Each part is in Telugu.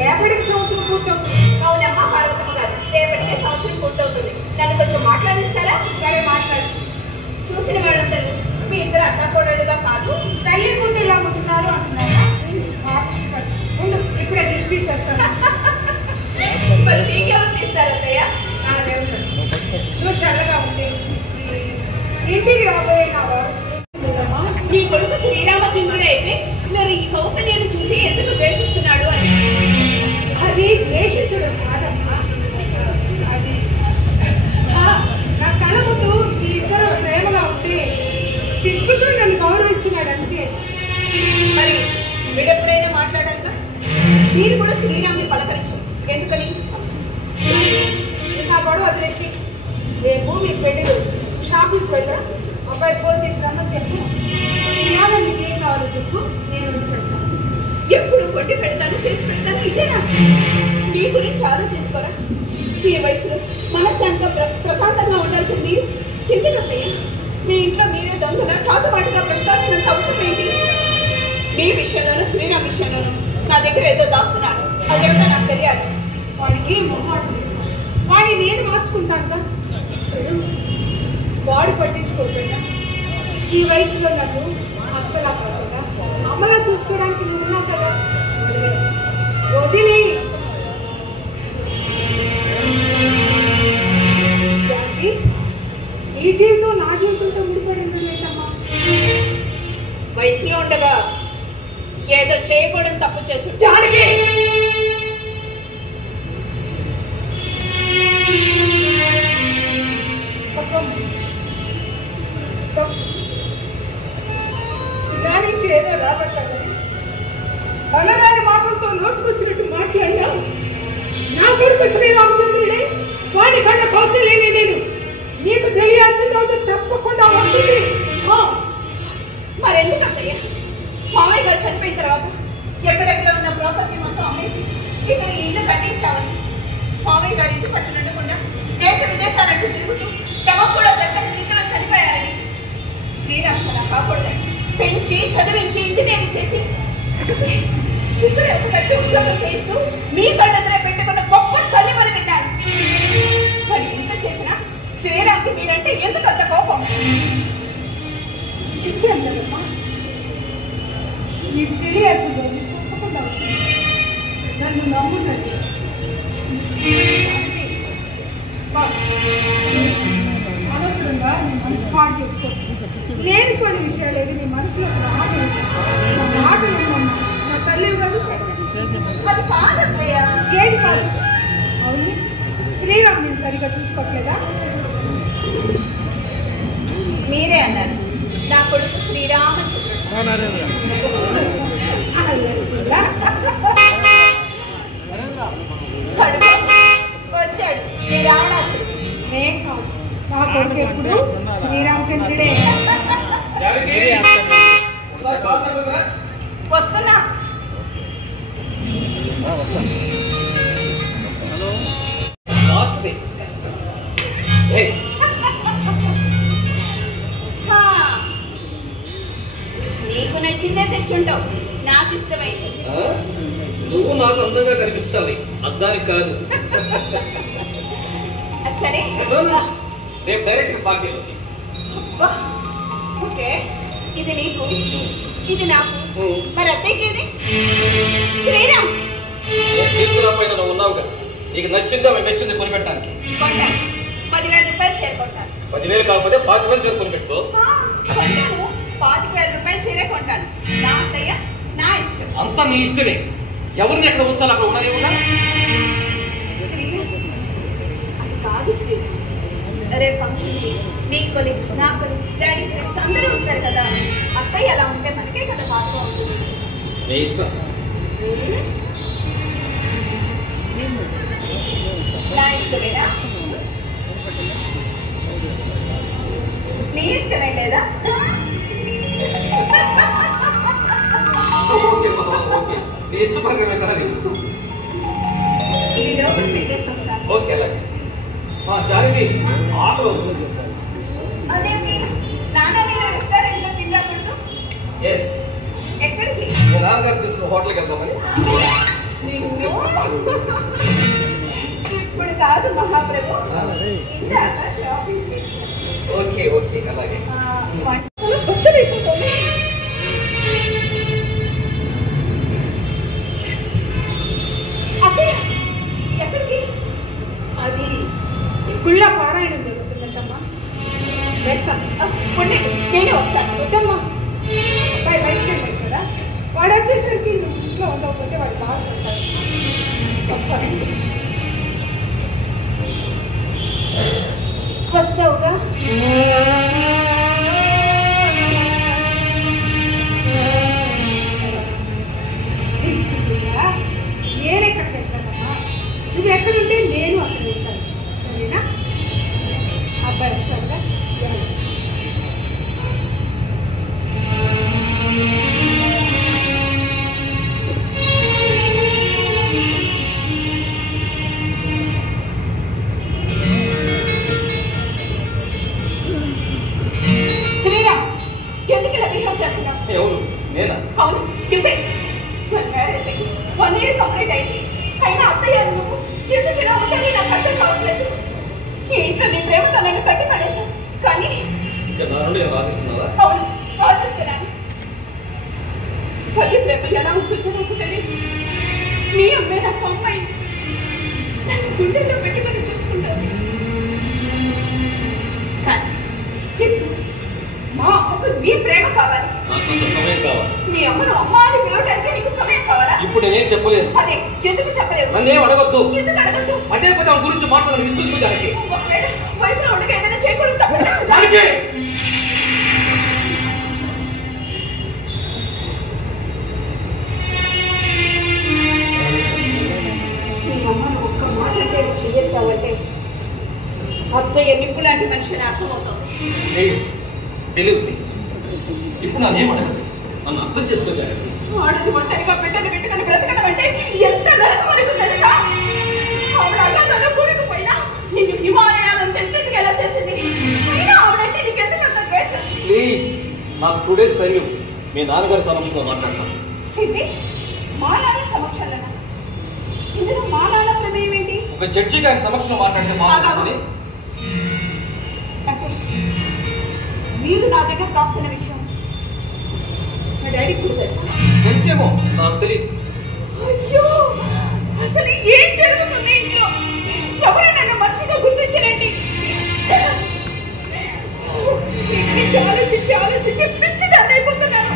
రేపటికి సంవత్సరం పూర్తవుతుంది. అవునమ్మా పార్వతమ్మ గారు, రేపటికే సంవత్సరం పూర్తవుతుంది. నన్ను కొంచెం మాట్లాడిస్తారా? సరే మాట్లాడు. చూసిన వాళ్ళందరూ మీ ఇద్దరు అత్తకోడలుగా కాదు తల్లి కూతురు ఇలా ఉంటున్నారు అంటున్నారా? ముందు ఇప్పుడే దిష్టి తీసేస్తాను. మరి నీకెవరు తీస్తారు అత్తయ్య? నువ్వు చల్లగా ఉండి ఇంటికి రాబోయే నా వారసు నీ కొడుకు శ్రీరామచంద్రుడే అయితే మరి ఈ కౌసల్యాన్ని చూసి ఎందుకు ద్వేషిస్తున్నాడు అని. అది ద్వేషించడం కాదమ్మా, అది నా కళ ముందు ఈ ఇద్దరు ప్రేమగా ఉంటే సిగ్గుతో నన్ను గౌరవిస్తున్నాడు అంతే. మరి వీడెప్పుడైనా మాట్లాడాక మీరు కూడా శ్రీరామ్ని పలకరించు. ఎందుకని? నా గొడవ వదిలేసి రేపు మీ పెళ్ళిళ్ళు షాపింగ్కి వెళ్ళరా, అబ్బాయి ఫోన్ తీసుకురామని చెప్పు. ఇవాళ నీకు ఏం కావాలో చెప్పు, నేను వండి పెడతాను. ఎప్పుడు కొట్టి పెడతాను, చేసి పెడతాను, ఇదేనా? మీ గురించి ఆలోచించుకోరా? ఈ వయసులో మనశ్శాంతిగా ప్రశాంతంగా ఉండాల్సింది మీరు ఎందుకయ్యా? మీ ఇంట్లో మీరే దొంగలా చాటుమాటుగా బ్రతకాల్సినంత అవసరం ఏంటి? మీ విషయంలోనూ శ్రీరామ్ విషయంలోనూ నా దగ్గర ఏదో దాస్తున్నారు. అదేమిటో నాకు తెలియాలి. వాడికి మొహమాటం లేదు, వాడిని నేను మార్చుకుంటానుగా. చూడు, వాడు పట్టించుకోకుండా ఈ వయసులో నాకు అక్కలా కాకుండా అమ్మలా చూసుకోవడానికి నువ్వు ఉన్నావు కదా, వదిలి ఈ జీవితం నా జీవితంతో ముడిపడి ఉండలేదమ్మా. వయసులో ఉండగా ఏదో చేయకూడని తప్పు చేసి జానకి నుంచి ఏదో రాబట్టాలని కళ్ళరాని మాటలతో నోటుకొచ్చినట్టు మాట్లాడినా నా కొడుకు శ్రీరామచంద్రుడే, వాడి కళ్ళ కౌశల్యనే నేను. నీకు తెలియాల్సిన రోజు తప్పకుండా వస్తుంది. మరెందుకంతయ్యా మామయ్య గారు చనిపోయిన తర్వాత ఎక్కడెక్కడ ఉన్న ప్రాపర్టీ మొత్తం అమ్మేసి ఇక్కడ ఇల్లు కట్టించాలని మామయ్య గారి ఇంటి పట్టు నడకుండా దేశ విదేశాలంటూ తిరుగుతూ శవం కూడా దగ్గర స్థితిలో చనిపోయారని శ్రీరామ్ అలా కాకూడదని పెంచి చదివించి ఇంజనీరింగ్ చేసి ఇక్కడ ఒక పెద్ద ఉద్యోగం చేయిస్తూ మీ కళ్ళెదురే పెట్టుకున్న గొప్ప తల్లి అని విన్నాను. మరి ఇంత చేసినా శ్రీరామ్కి మీరంటే ఎందుకంత కోపం? చెప్పాను కదమ్మా, నీకు తెలియాల్సిన రోజు తప్పకుండా వస్తుంది. నన్ను నమ్మున్నది. అనవసరంగా నీ మనసు పాడు చేసుకో. లేనిపోయిన విషయాలు ఏది నీ మనసులో రాదు. నా మాట విన్నమ్మా, నా తల్లి కాదు. అది కాదయ్యా. ఏది కాదు? అవును, శ్రీరామ్ నేను సరిగా చూసుకోవట్లేదా? మీరే అన్నారు నా కొడుకు శ్రీరామచంద్రుడు. వచ్చాడు శ్రీరామచంద్రుడు. ఏం కాదు, నా కొడుకు ఎప్పుడు శ్రీరామచంద్రుడే. వస్తున్నా. నీకు నచ్చిందే తెచ్చుంటావు, నాకు ఇష్టమైంది. నువ్వు నాకు అందంగా కనిపించాలి, అద్దానికి కాదు. సరే రేపు డైరెక్ట్ పార్టీలోకి. ఓకే, ఇది నీకు, ఇది నాకు. మరి అత్తయ్యకేది? శ్రీరామ్ తీసుకురాపోయిన నువ్వు ఉన్నావు కదా, నీకు నచ్చిందా మేము నచ్చింది కొనిపెట్టడానికి. కొంటాను, 10,000 రూపాయలు చేరుకుంటాను. 10,000 కాకపోతే 5,000 చేరుకొని పెట్టుకో. కొంటాను, 25,000 రూపాయలు చీరే కొంటాను. నా అత్తయ్య నా ఇష్టం. అంతా నీ ఇష్టమే. ఎవరిని ఎక్కడ ఉంచాలి అక్కడ ఉండనివ్వగా. శ్రీరామ్ అది కాదు శ్రీరామ్. రేపు ఫంక్షన్కి నీ కొలీగ్స్, నా కొలీగ్స్, డాడీ ఫ్రెండ్స్ అందరూ వస్తారు కదా. అత్తయ్య ఎలా ఉంటే మనకే కదా బాగా ఉంటుంది. నీ ఇష్టం. నా ఇష్టమేనా? నీ ఇష్టమే లేదా? ఓకే ఓకే, నీ ఇష్ట ప్రకారం ఓకే. అలాగే జానకి ఆటో. అదేంటి నాన్న మీరు రెస్టారెంట్లో తినకూడదు? ఎస్, ఎక్కడికి? నాన్నగారు తీసుకున్న హోటల్కి వెళ్దామని. నిన్ను ఇందాక షాపింగ్ చేశాను. ఓకే ఓకే అలాగే. వంటలు గుర్తుపెట్టుకోండి. అత్తయ్య ఎక్కడికి? అది గుళ్ళ పారాయణం జరుగుతుందమ్మా. వెళ్తాను. ఉండండి, నేనే వస్తాను. వద్దమ్మా, అబ్బాయి బయటికి వెళ్ళాడు కదా, వాడు వచ్చేసరికి నువ్వు ఇంట్లో ఉండకపోతే వాడు బాగుంటాడు. వస్తాను. వస్తావుగా? నేను ఎక్కడికి వెళ్తానమ్మా, నువ్వు ఎక్కడుంటే నేను అక్కడ వెళ్తాను. సరేనా? అబ్బాయి వస్తాడుగా. శ్రీరామ్, ఎందుకు ఇలా బిహేవ్ చేస్తున్నావు? ఎవరు? నేనా? అవును, నువ్వే. మన మ్యారేజ్ అయ్యి 1 year కంప్లీట్ అయింది. అయినా అత్తయ్య నువ్వు ఎందుకు ఇలా ఉందని నాకు అర్థం కావట్లేదు. ఈ ఇంట్లో నీ ప్రేమతో నన్ను కట్టి పడేశాను. కానీ ఇక నా నుండి నేను ఆశిస్తున్నారా? అవును, ఆశిస్తున్నాను. తల్లి ప్రేమ ఎలా ఉంటుందో నాకు తెలియదు. మీ అమ్మాయి నాకు అమ్మాయి, నన్ను గుండెల్లో పెట్టుకొని చూసుకుంటుంది. కానీ ఇప్పుడు మా అమ్మకు నీ ప్రేమ కావాలి. నాకు కొంత సమయం కావాలి. నీ అమ్మను అమ్మ అని పిలవడానికి నీకు సమయం కావాలా? ఇప్పుడు నేనేం చెప్పలేదు. అదే ఎందుకు చెప్పలేవు? నన్నేం అడగొద్దు. ఎందుకు అడగద్దు? అంటే పోతే ఆమె గురించి మాట్లాడాలని విశ్వసించడానికి. ఒకవేళ వయసులో ఉండగా ఏదైనా చేయకూడదు తప్ప దానికి నీ అమ్మను ఒక్క మాట పేరు చెయ్యొద్దామంటే అత్తయ్య నిప్పు లాంటి మనిషిని అర్థమవుతుంది. Please believe me. ఇప్పుడు నన్నేం అడగదు. నన్ను అర్థం చేసుకోవడానికి. ఆడది ఒంటరిగా బిడ్డను పెట్టుకుని బ్రతకడం అంటే ఎంత నరకమని తెలుసా? ఆవిడ అగాధంలో కూరుకుపోయినా నిన్ను హిమాలయాలను తెంతెత్తుకెలా చేసింది. అయినా ఆవిడంటే నీకెందుకు అంత ద్వేషం? ప్లీజ్ నాకు 2 days టైం ఇవ్వు. మీ నాన్నగారి సమక్షంలో మాట్లాడతాను. ఇది మా నాన్న సమక్షంలోనా? ఇందులో మా నాన్న ప్రమేయం ఏంటి? ఒక జడ్జి గారి సమక్షంలో మాట్లాడితే బాగుంటుంది. అంటే మీరు నా దగ్గర కాస్తున్న విషయం మా డాడీకి కూడా తెలుసా? తెలిసేమో, నాకు తెలియదు. అయ్యో, అసలు ఏం జరుగుతుంది ఇంట్లో? ఎవరు నన్ను మనిషిగా గుర్తించలేండి. ఆలోచించి ఆలోచించి పిచ్చిదాన్ని అయిపోతున్నాను.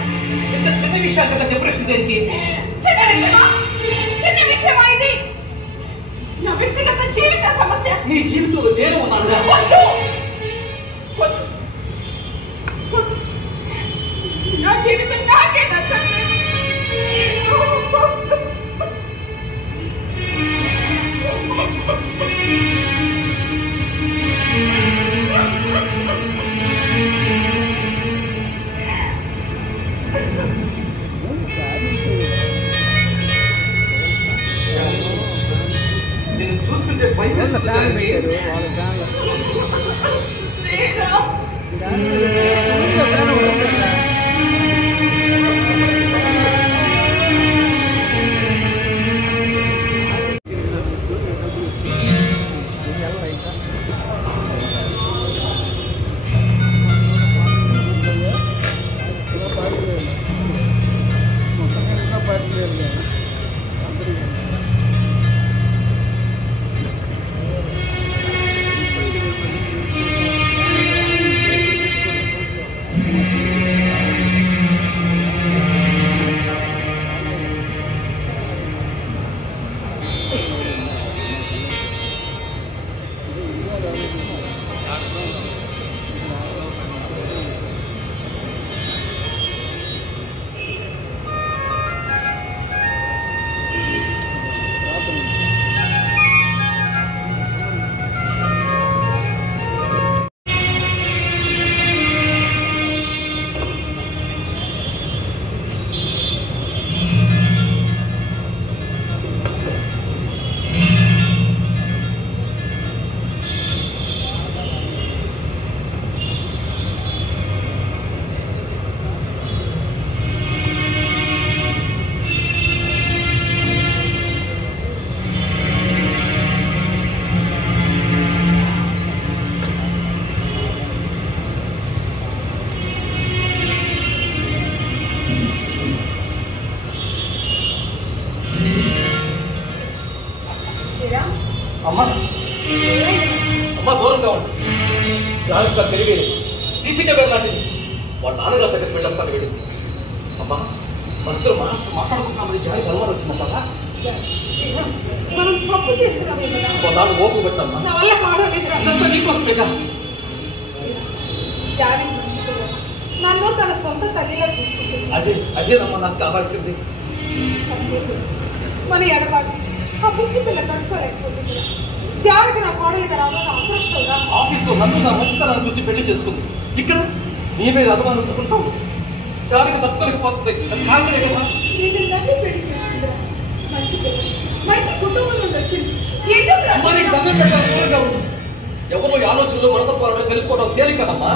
ఇంత చిన్న విషయాలు కదా డిప్రెషన్ దేనికి? చిన్న విషయమా? చిన్న విషయమా ఇది? నా వ్యక్తిగత జీవిత సమస్య. నీ జీవితంలో నేను ఉన్నానుగా. వద్దు, వద్దు, వద్దు. నా జీవితం నాకే నచ్చట్లేదు. నేను చూస్తుంటే భయపడుతుంది. అమ్మా అమ్మా దూరంగా ఉంటుంది జాగ్రత్త తెలియదు సీసీ కెమెరా లాంటిది వాళ్ళ నాన్నగారి దగ్గరికి వెళ్ళొస్తాను వెళ్ళింది అమ్మా భక్తులు మాట్లాడుకుంటామని జాగ్రత్త అనుమానం వచ్చిందమ్మా మనం తప్పు చేస్తున్నామే కదా. నాన్న ఓపు పెట్టమ్మా నా వల్ల కావడం ఇదంతా నీకోసమేగా జారి మంచిగా నన్ను తన సొంత తల్లిలా చూసుకుంటుంది. అదేనమ్మా నాకు కావాల్సింది. మన ఎడబాటు ఆ పిచ్చి పిల్ల కట్టుకోలేకపోతుంది. జారికి నా కోడలిగా రావడం అదృష్టంగా. ఆఫీస్లో నన్ను నా మంచితనాన్ని చూసి పెళ్లి చేసుకుంది. ఇక్కడ నీ మీద అనుమానించుకుంటావు. జారికి తట్టుకోలేకపోతుంది. కాకలే కదా ఇది నన్ను పెళ్లి చేసుకుందా. మంచి పిల్ల మంచి కుటుంబం నుండి వచ్చింది. ఎందుకు ఎవరో ఆలోచనలు మనసత్వాలను తెలుసుకోవడం తేలిక కదమ్మా.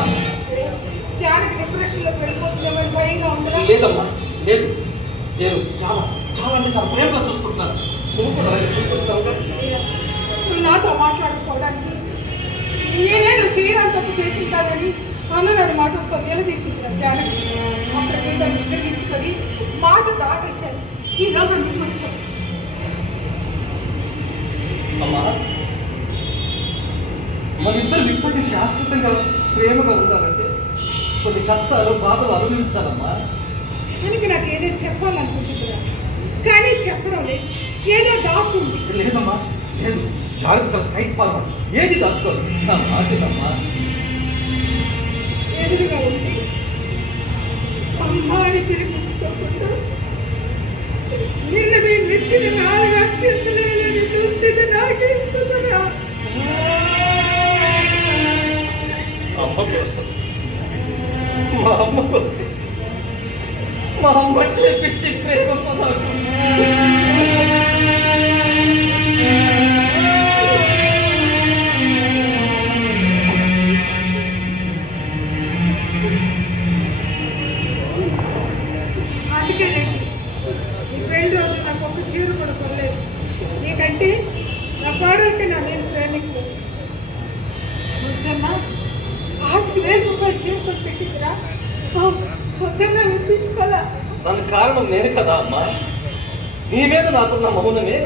జానికి డిప్రెషన్ లోకి వెళ్ళిపోతుందేమని భయంగా ఉందా? లేదమ్మా లేదు నేను చాలా చాలా అంటే చాలా ప్రేమగా చూసుకుంటున్నాను. నువ్వు కూడా చూసుకుంటున్నావు. నువ్వు నాతో మాట్లాడుకోవడానికి నేనే నువ్వు చేయడానికి తప్పు చేసింటానని అన్న మాటలతో నిలదీసింది జానకి. అక్కడ మీద నిర్ణయించుకొని మాట దాటేశాను. ఈలోగా నువ్వు వచ్చావు. అమ్మా మనిద్దరు ఇప్పటికీ శాశ్వతంగా ప్రేమగా ఉన్నారంటే కొన్ని కష్టాలు బాధలు అనుభవించాలమ్మా. దానికి నాకు ఏదో చెప్పాలనుకుంటున్నా కానీ చెప్పడం లేదు. ఏదో దాస్తుంది. లేదమ్మా లేదు జాగ్రత్త స్ట్రైట్ ఫార్వర్డ్ ఏది దాచుకోదు. నా మాటేదమ్మా. ఎదురుగా ఉంది అమ్మాని పిలిపించుకోకుండా నిన్న మీ నెత్తిన 4 అక్షంతలేని దుస్థితి నాకెందుకురా? అమ్మ కోసం మా అమ్మ కోసం మా అమ్మ పిచ్చి ప్రేమ నాకు అందుకే ఈ పెళ్లి రోజు నాకు ఒక చీర కూడా కొనలేదు. నీకంటే నా పాడలకి నా నేను ప్రేమికు వద్దమ్మా 5,000 రూపాయలు చీర కొని పెట్టిందిరా. వద్దన్నా వినిపించుకోవాలా? దానికి కారణం నేను కదా అమ్మా. నీ మీద నాకున్న మౌనమే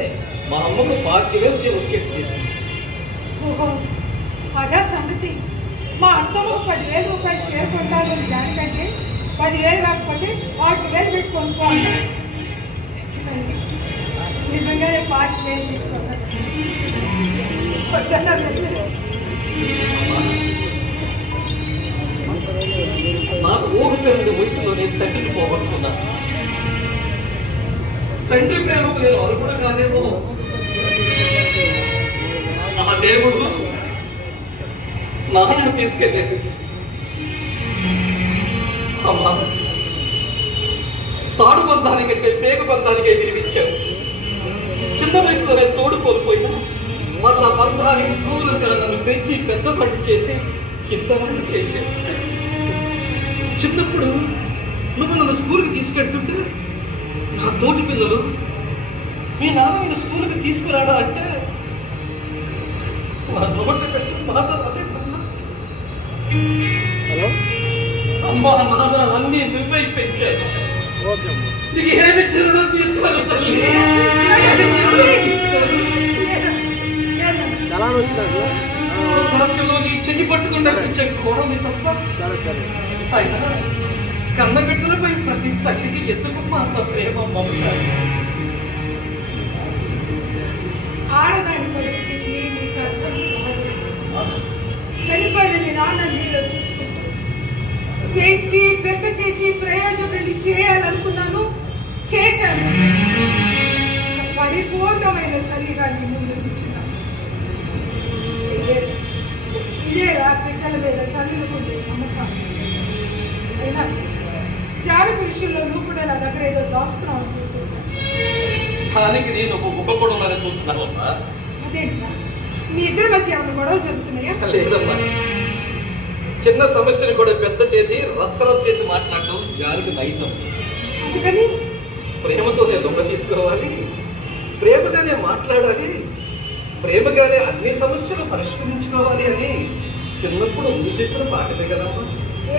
మా అమ్మకు 5,000 చీర వచ్చేట్టు చేసింది. ఓహో అదా సంగతి. మా అత్తమ్మకు 10,000 రూపాయలు చీర కొంటాను జానికంటే 10,000 కాకపోతే 5,000 పెట్టి కొనుక్కోవాలి. నిజంగానే 5,000 పెట్టుకున్నాను. వద్దన్నా వెళ్ళలేదు. నాకు ఊహ తెలియని వయసులో నేను తండ్రిని పోగొట్టుకున్నా. తండ్రి ప్రేమకు నేను అర్హుడు కాదేమో. నా దేవుడు నాన్నను తీసుకెళ్ళాడు. అమ్మా తాడు బంధానికంటే పేగు బంధానికే విలువిచ్చాడు. చిన్న వయసులో నేను తోడు కోల్పోయినా మళ్ళా బంధానికి దూరంగా నన్ను పెంచి పెద్ద పట్టు చేసి ఇంతవరకు చేసి చిన్నప్పుడు నువ్వు నన్ను స్కూల్కి తీసుకెళ్తుంటే నా తోటి పిల్లలు మీ నాన్న నేను స్కూల్కి తీసుకురాడా అంటే నా నోటి పెట్టి మాట అమ్మా నాన్న అన్ని నువ్వై పెంచాను. నీకు ఏమి చిరుడు తీసుకొని నీ చెయ్యి పట్టుకుంటా కోడలు తప్ప అయినా కన్న బిడ్డలపై ప్రతి తల్లికి ఎందుకు అంత ప్రేమ మమత? ఆడదాని కొడుకుకి నీకు అర్థం కాదు. చనిపోయిన నీ నాన్న నీలో చూసుకుంటూ పెంచి పెద్ద చేసి ప్రయోజనం చేయాలనుకున్నాను, చేశాను. పరిపూర్ణమైన తల్లిగా నీ ముందు ఉంచున్నాను. ఇదేరా బిడ్డల మీద తల్లికి ఉండే నమ్మకం. అయినా జానకి విషయంలో నువ్వు కూడా నా దగ్గర ఏదో దాస్తున్నావు చూసుకుంటా. దానికి నేను ఒక ఉపకోవడంలాగా చూస్తున్నాను అమ్మా. అదేంటా మీ ఇద్దరి మధ్య ఏమైనా గొడవలు జరుగుతున్నాయా? లేదమ్మా, చిన్న సమస్యను కూడా పెద్ద చేసి రచ్చరచ్చ చేసి మాట్లాడటం జానికి నైజం. అందుకని ప్రేమతోనే లొంగ తీసుకోవాలి, ప్రేమగానే మాట్లాడాలి, ప్రేమగానే అన్ని సమస్యలు పరిష్కరించుకోవాలి అని చిన్నప్పుడు ముందు చెప్పిన పాటలే కదమ్మా.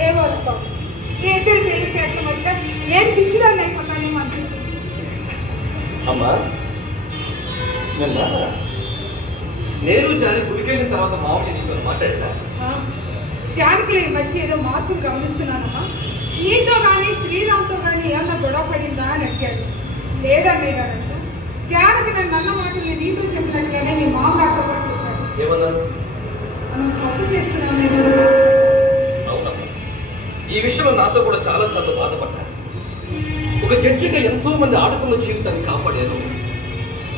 ఏమవుతాం మీ ఇద్దరు తెలివితేటల మధ్య ఏం పిచ్చిదాన్ని అయిపోతానేమో అనిపిస్తుంది. అమ్మా నిన్న నేను జాని గుడికెళ్ళిన తర్వాత మామూలు నీతో మాట్లాడతా. జానకిలో ఈ మధ్య ఏదో మార్పులు గమనిస్తున్నానమ్మా. నీతో కానీ శ్రీరామ్తో కానీ ఏమన్నా గొడవ పడిందా అని అడిగాడు. లేదమ్మే గారంట. జానకి నన్ను అన్న మాటల్ని నీతో చెప్పినట్టుగానే మీ మామగారితో కూడా చెప్పారు. ఏమన్నారు? మనం తప్పు చేస్తున్నామే. అవునమ్మా, ఈ విషయంలో నాతో కూడా చాలా సార్లు బాధపడ్డాను. ఒక జడ్జిగా ఎంతో మంది ఆడపిల్ల జీవితాన్ని కాపాడాను.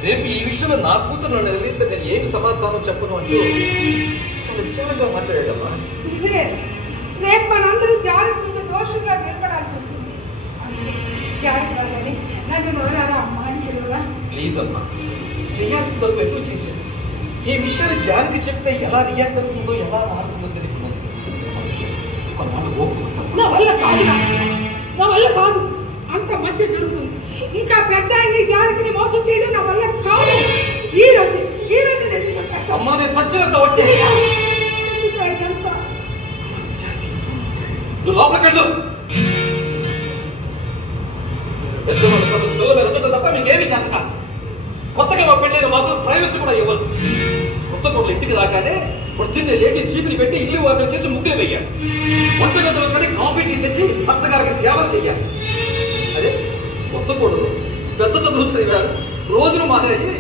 రేపు ఈ విషయంలో నా కూతురు నన్ను నిలదీస్తే నేను ఏమి సమాధానం చెప్పను అంటూ చాలా విచారంగా మాట్లాడాడమ్మా. నిజమే. రేపు మనందరూ జానకి ముందు దోషంగా నిలబడాల్సి వస్తుంది. జానకి వాళ్ళని నన్ను ఎవరారా అమ్మా అని పిలువరా? ప్లీజ్ అమ్మా, చేయాల్సిన వరకు ఎందుకు చేశాను? ఈ విషయాన్ని జానకి చెప్తే ఎలా రియాక్ట్ అవుతుందో ఎలా మారుతుందో తెలియకున్నాను. నా వల్ల కాదు, నా వల్ల కాదు. అంత మంచి జరుగుతుంది. ఇంకా పెద్ద ఆయన్ని జానకిని మోసం చేయడం నా వల్ల కాదు. ఈ రోజు అమ్మా నేను చచ్చినంత వడ్డీ నువ్వు లోపలికెళ్ళు. పిల్లలు వెళ్తుంటే తప్ప మీకేమీ చేత కాదు. కొత్తగా మా పెళ్ళైన మాకు ప్రైవసీ కూడా ఇవ్వరు. కొత్త కోట్లు ఇంటికి రాగానే పొద్దున్నే లేచి చీపిని పెట్టి ఇల్లు వాకిలు చేసి ముగ్గులు వేయాలి. వంటగదులు కానీ కాఫీ టీ తెచ్చి భర్తగారికి సేవ చేయాలి. అదే కొత్త కోడలు పెద్ద చదువు చదివారు, రోజును మానేది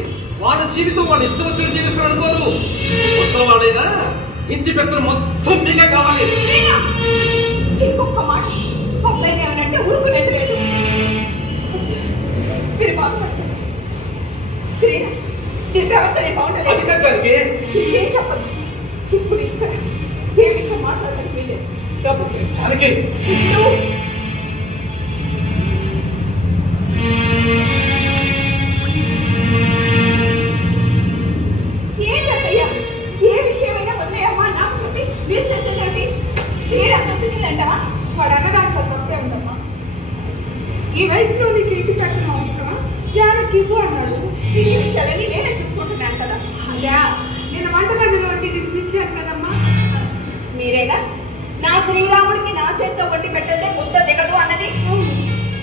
వాళ్ళ జీవితం వాళ్ళు ఇష్టం వచ్చిన జీవిస్తారు అనుకోరు. కొత్త వాడైనా ఇంటి పెద్దలు మొత్తం మీకే కావాలి. ఇంకొక మాట అబ్బాయి ఏమనంటే ఊరుకునేది లేదు. మీరు బాగుపడుతుంది శ్రీనా, దీని ప్రవర్తన బాగుంటుంది. అధికారానికి ఏం చెప్పదు. ఇప్పుడు ఇక్కడ ఏ విషయం మాట్లాడడానికి లేదు. జానకి ఏంటయ్యా, ఏ విషయమైనా ఉన్నాయమ్మా నాకు చెప్పి మీరు చేసేది శ్రీరాంటావా? వాడు అన్నదాంట్లో తప్పే ఉందమ్మా. ఈ వయసులో నీకు ఇంటి పెట్టడం అవసరమా? జానకి ఇవ్వు అన్నాడు. ఈ విషయాలని నేనే చూసుకుంటున్నాను కదా. అదే నేను వంట పనిలో నీకు ఇచ్చాను కదమ్మా. మీరేగా నా శ్రీరాముడికి నా చేతితో వండి పెట్టదే ముద్ద దిగదు అన్నది.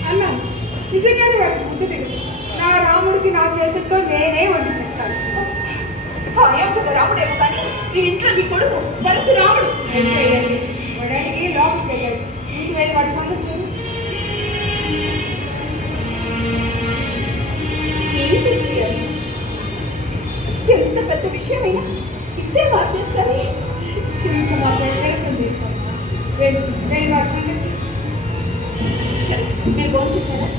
అన్నాను. నిజంగానే వాడికి ముద్ద దిగదు. నా రాముడికి నా చేతులతో నేనే వండి పెట్టాలి. అయోధ్యలో రాముడేమో కానీ ఈ ఇంట్లో నీ కొడుకు పరశురాముడు. వాడికి లోపలికి వెళ్ళాడు. ఇంటికి వెళ్ళి వాడి సంగతి చూడు. ఎంత పెద్ద విషయమైనా ఇదే మార్చేస్తారు. ఇంకా మా పెళ్ళైతుంది. వెళ్ళి వాడి సంగతి చూడు. మీరు ఫోన్ చేశారా?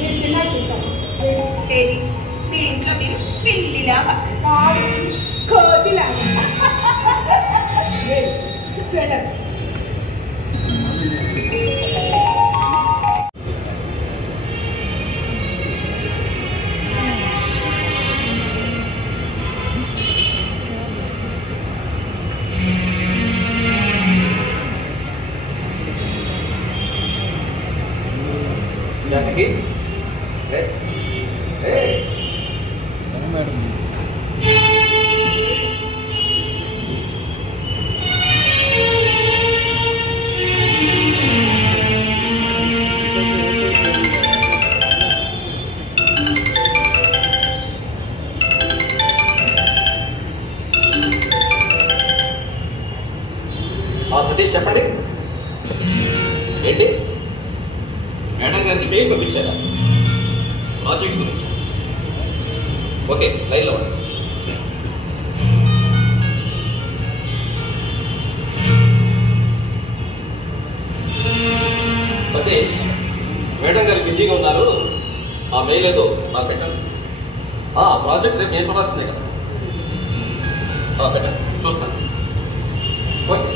నేను తిన్నాను చూద్దాను. ఏది మీ ఇంట్లో మీరు పిల్లిలాగా కోతిలాగా వెళ్ళాలి. జానకి మేడం సతీష్ చెప్పండి. ఏంటి మేడం గారికి మెయిల్ పంపించారా? ప్రాజెక్ట్ గురించి. ఓకే, లైన్లో ఉంది. సతీష్, మేడం గారు బిజీగా ఉన్నారు. ఆ మెయిల్ ఏదో నాకు పెట్టండి. ప్రాజెక్ట్ రేపు నేను చూడాల్సిందే కదా. పెట్టండి, చూస్తాను. ఓకే.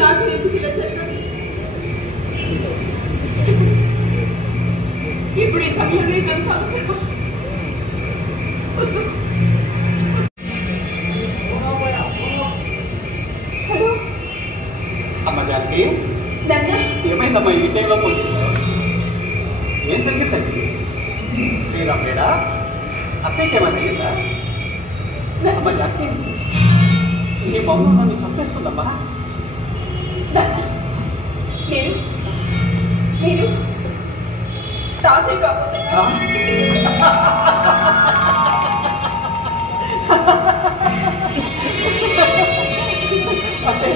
నాకు ఎందుకు ఇలా జరగాలి? ఇప్పుడు ఈ సమయంలో ఇదంతా అవసరం. అమ్మ జానకి, ఏమైందమ్మా ఈ టైంలో పోల్చుకున్నావు? ఏం జరిగిందండి? శ్రీరామ్ లేడా? అత్తయ్యకి ఏమైనా జరిగిందా? అమ్మా జాతి నీ మౌనం నన్ను చంపేస్తుందమ్మా. నేను తాతయ్య కాకపోతే అంటే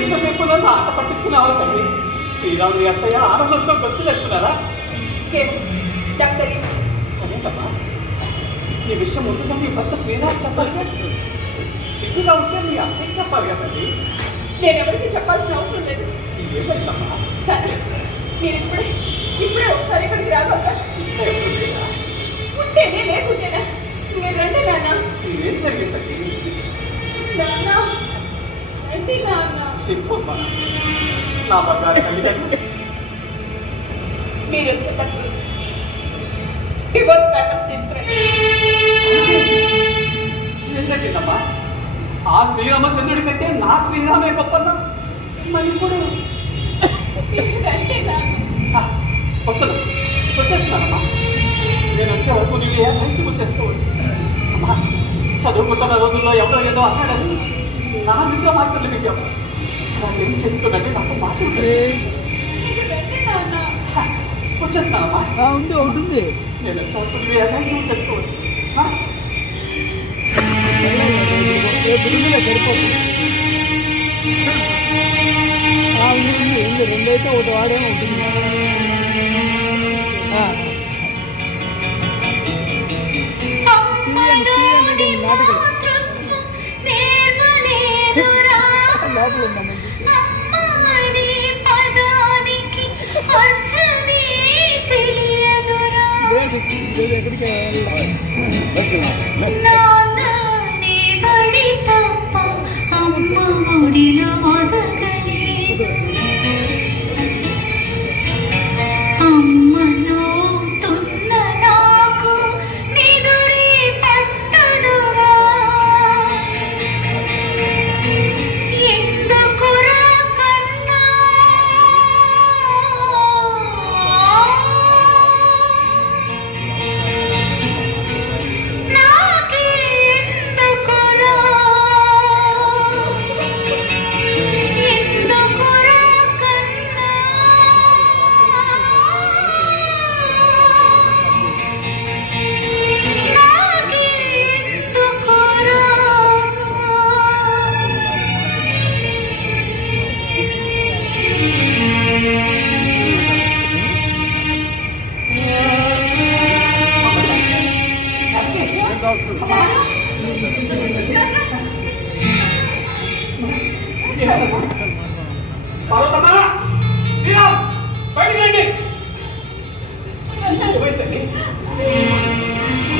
ఎంతసేపు నన్ను ఆట పట్టిస్తున్నావు తల్లి. శ్రీరాముడి అత్తయ్య ఆనందంతో గొంతు తెస్తున్నారా? అదేంటమ్మా ఈ విషయం ముందుగా నీ భర్త శ్రీరామ్ చెప్పాలి. సిగ్గుగా ఉంటే నీ అత్తయ్య చెప్పాలి కదండి. నేనెవరికి చెప్పాల్సిన అవసరం లేదు. ఏమైందమ్మా? సరే మీరు ఇప్పుడే ఒకసారి ఇక్కడికి రాగలరా? ఉంటేనే లేకుంటేనా? మీరు రండి నాన్న. ఏం జరిగిందండి? నాన్న రండి నాన్న. చెప్పమ్మా నా బంగారు తల్లిదండ్రులు. మీరు వచ్చేటప్పుడు డివోర్స్ పేపర్స్ తీసుకురండి. ఏం జరిగిందమ్మా? ఆ శ్రీరామచంద్రుడి కంటే నా శ్రీరామే గొప్పదా? మరి ఇప్పుడు రండి నాన్న. వచ్చేస్తున్నానమ్మా. నేను వచ్చే వరకు నువ్వు ఏ మంచి చేసుకోవాలి అమ్మా. చదువుకుంటున్న రోజుల్లో ఎవరో ఏదో అన్నాడని నా నిద్ర మాత్రలు విద్యాము. వాళ్ళు ఏం చేసుకున్నట్టే నాకు మాట్లాడుతుంది. రండి నాన్న. వచ్చేస్తున్నానమ్మా. ఉంటుంది నేను వచ్చే వరకు నువ్వు ఏ మంచి చేసుకోవాలి. సరిపోతుంది. రెండైతే ఒకటి వాడే ఉంటుంది. లోపల ఉన్నామండి. ఎక్కడికి